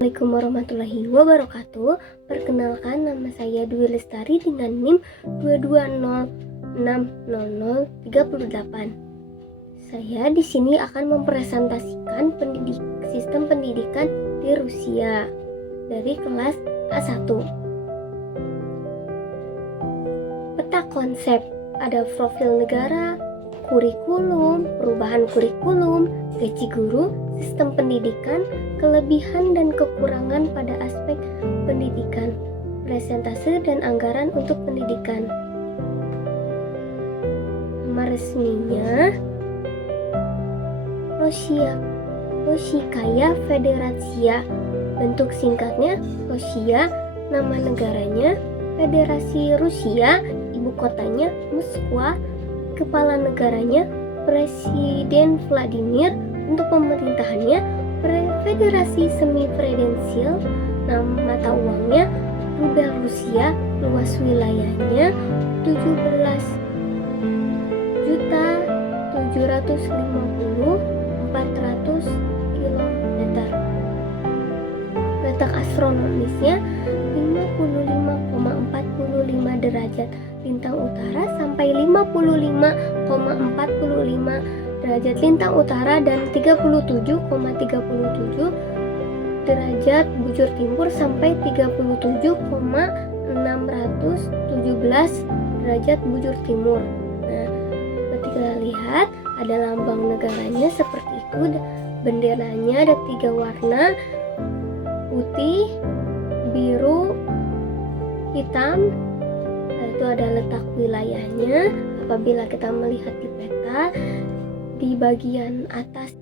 Assalamualaikum warahmatullahi wabarakatuh. Perkenalkan, nama saya Dwi Lestari dengan NIM 2260038. Saya di sini akan mempresentasikan sistem pendidikan di Rusia dari kelas A1. Peta konsep, ada profil negara, kurikulum, perubahan kurikulum, gaji guru, sistem pendidikan, kelebihan dan kekurangan pada aspek pendidikan, presentase dan anggaran untuk pendidikan. Nama resminya Rossiyskaya Federatsiya, bentuk singkatnya Rosia, nama negaranya Federasi Rusia, ibu kotanya Moskwa, kepala negaranya Presiden Vladimir, untuk pemerintahannya Federasi Semi-Presidensial, nama mata uangnya rubel Rusia, luas wilayahnya 17.750.400 km. Letak astronomisnya 55,45 derajat lintang utara sampai 55,45 derajat lintang utara dan 37,37 derajat bujur timur sampai 37,617 derajat bujur timur. Nah, seperti kita lihat ada lambang negaranya seperti itu. Benderanya ada 3 warna, putih, biru, hitam. Nah, itu ada letak wilayahnya. Apabila kita melihat di peta di bagian atas.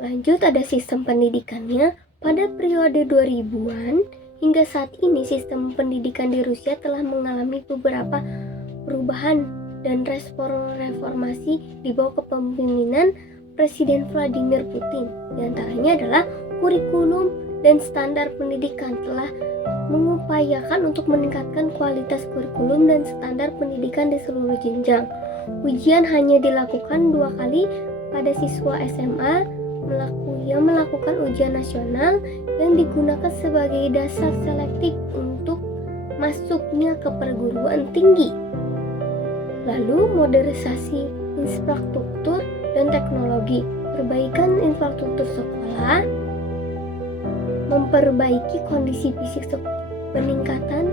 Lanjut, ada sistem pendidikannya. Pada periode 2000-an hingga saat ini sistem pendidikan di Rusia telah mengalami beberapa perubahan dan reformasi di bawah kepemimpinan Presiden Vladimir Putin. Di antaranya adalah kurikulum dan standar pendidikan telah mengupayakan untuk meningkatkan kualitas kurikulum dan standar pendidikan di seluruh jenjang. Ujian hanya dilakukan 2 kali pada siswa SMA yang melakukan ujian nasional yang digunakan sebagai dasar selektif untuk masuknya ke perguruan tinggi. Lalu modernisasi infrastruktur dan teknologi, perbaikan infrastruktur sekolah, memperbaiki kondisi fisik sekolah, peningkatan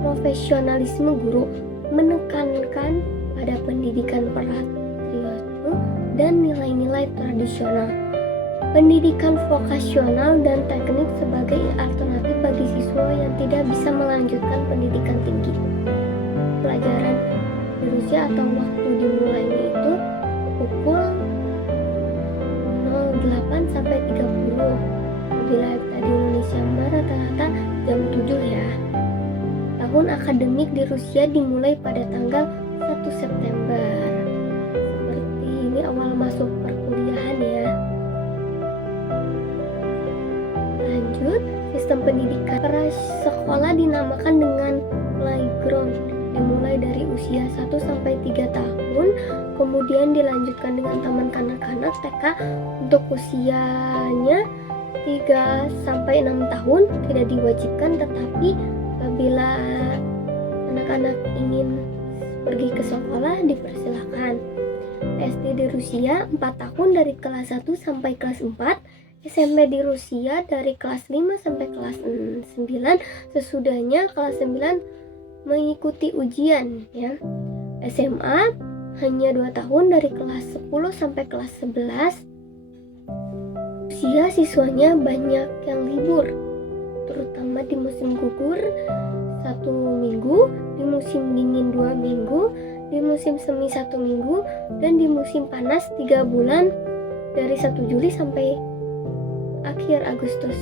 profesionalisme guru, menekankan pada pendidikan patriotisme dan nilai-nilai tradisional, pendidikan vokasional dan teknik sebagai alternatif bagi siswa yang tidak bisa melanjutkan pendidikan tinggi. Pelajaran di Rusia atau waktu dimulainya itu pukul 08 sampai 30. Bila kita di Indonesia rata-rata jam 7 ya. Tahun akademik di Rusia dimulai pada tanggal 1 September. Seperti ini awal masuk perkuliahan ya. Lanjut, sistem pendidikan sekolah dinamakan dengan playground, dimulai dari usia 1 sampai 3 tahun, kemudian dilanjutkan dengan taman kanak-kanak TK untuk usianya 3 sampai 6 tahun tidak diwajibkan, tetapi apabila anak-anak ingin pergi ke sekolah dipersilakan. SD di Rusia 4 tahun dari kelas 1 sampai kelas 4, SMP di Rusia dari kelas 5 sampai kelas 9, sesudahnya kelas 9 mengikuti ujian ya. SMA hanya 2 tahun dari kelas 10 sampai kelas 11. Usia siswanya banyak yang libur, terutama di musim gugur 1 minggu, di musim dingin 2 minggu, di musim semi 1 minggu, dan di musim panas 3 bulan dari 1 Juli sampai akhir Agustus.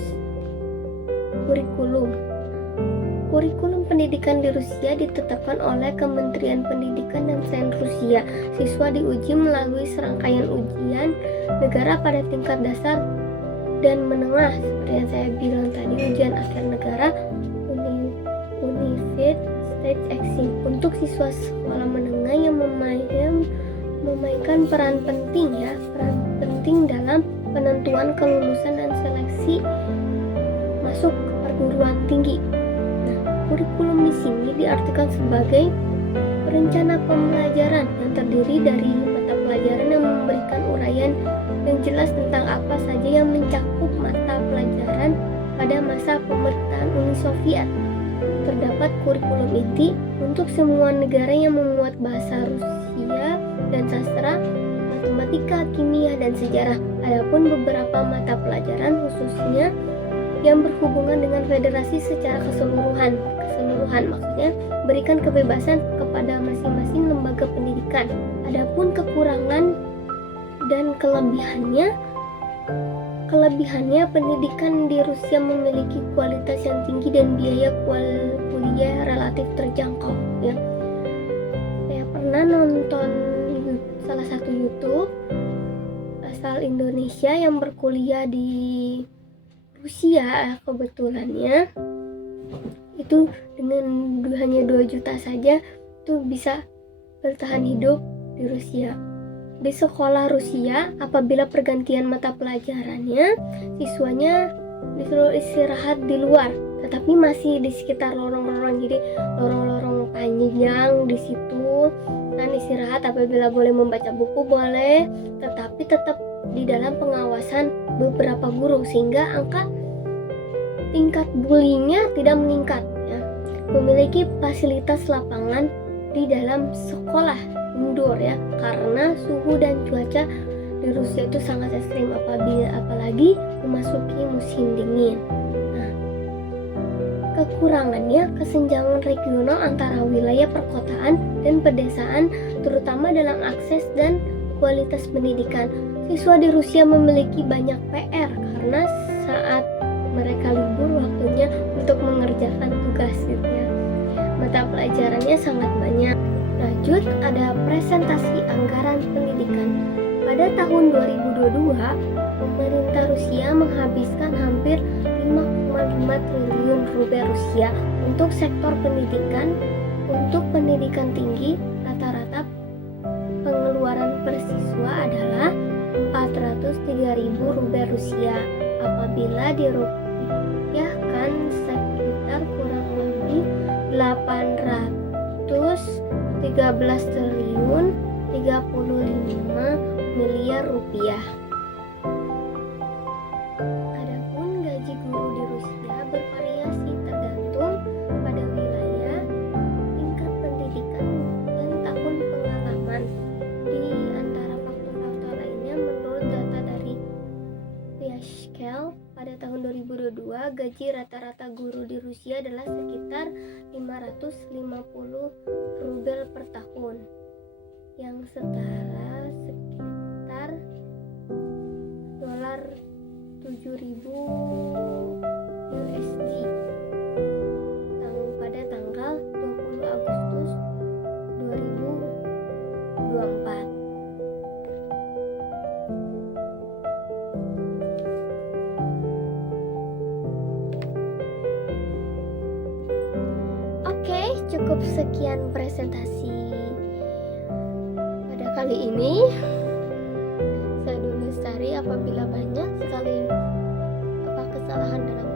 Kurikulum pendidikan di Rusia ditetapkan oleh Kementerian Pendidikan dan Sains Rusia. Siswa diuji melalui serangkaian ujian negara pada tingkat dasar dan menengah. Seperti yang saya bilang tadi, ujian akhir negara, Unified State Exam, untuk siswa sekolah menengah yang memainkan peran penting dalam penentuan kelulusan dan seleksi seleksi masuk perguruan tinggi. Nah, kurikulum di sini diartikan sebagai rencana pembelajaran yang terdiri dari mata pelajaran yang memberikan uraian yang jelas tentang apa saja yang mencakup mata pelajaran pada masa pemerintahan Uni Soviet. Terdapat kurikulum inti untuk semua negara yang memuat bahasa Rusia dan sastra, matematika, kimia, dan sejarah. Adapun beberapa mata pelajaran khususnya yang berhubungan dengan federasi secara keseluruhan maksudnya berikan kebebasan kepada masing-masing lembaga pendidikan. Adapun kekurangan dan kelebihannya pendidikan di Rusia memiliki kualitas yang tinggi dan biaya kuliah relatif terjangkau ya. Saya pernah nonton salah satu YouTube asal Indonesia yang berkuliah di Rusia kebetulannya, itu dengan hanya 2 juta saja tuh bisa bertahan hidup di Rusia. Di sekolah Rusia, apabila pergantian mata pelajarannya, siswanya disuruh istirahat di luar, tetapi masih di sekitar lorong-lorong, jadi lorong-lorong panjang di situ. Dan istirahat apabila boleh membaca buku boleh, tetapi tetap di dalam pengawasan beberapa guru sehingga angka tingkat bullyingnya tidak meningkat ya. Memiliki fasilitas lapangan di dalam sekolah indoor ya, karena suhu dan cuaca di Rusia itu sangat ekstrim apalagi memasuki musim dingin. Nah, kekurangannya kesenjangan regional antara wilayah perkotaan dan pedesaan, terutama dalam akses dan kualitas pendidikan. Siswa di Rusia memiliki banyak PR karena saat mereka libur waktunya untuk mengerjakan tugas gitu ya. Mata pelajarannya sangat banyak. Lanjut, ada presentasi anggaran pendidikan. Pada tahun 2022, pemerintah Rusia menghabiskan hampir 5,5 triliun rupiah Rusia untuk sektor pendidikan. Untuk pendidikan tinggi, rata-rata pengeluaran per siswa adalah 403.000 rupiah Rusia. Apabila dirupiahkan sekitar kurang lebih 813 triliun 35 miliar rupiah. Adapun gaji guru di Rusia bervariasi tergantung pada wilayah, tingkat pendidikan, dan tahun pengalaman. Di antara faktor-faktor lainnya, menurut data dari Vyashkel, pada tahun 2022 gaji rata-rata guru di Rusia adalah sekitar 550 rubel per tahun, yang setara sekitar $7.000 USD pada tanggal 20 Agustus 2024. Oke, cukup sekian presentasi pada kali ini. Saya Dulu Lestari, apabila banyak sekali kesalahan dalam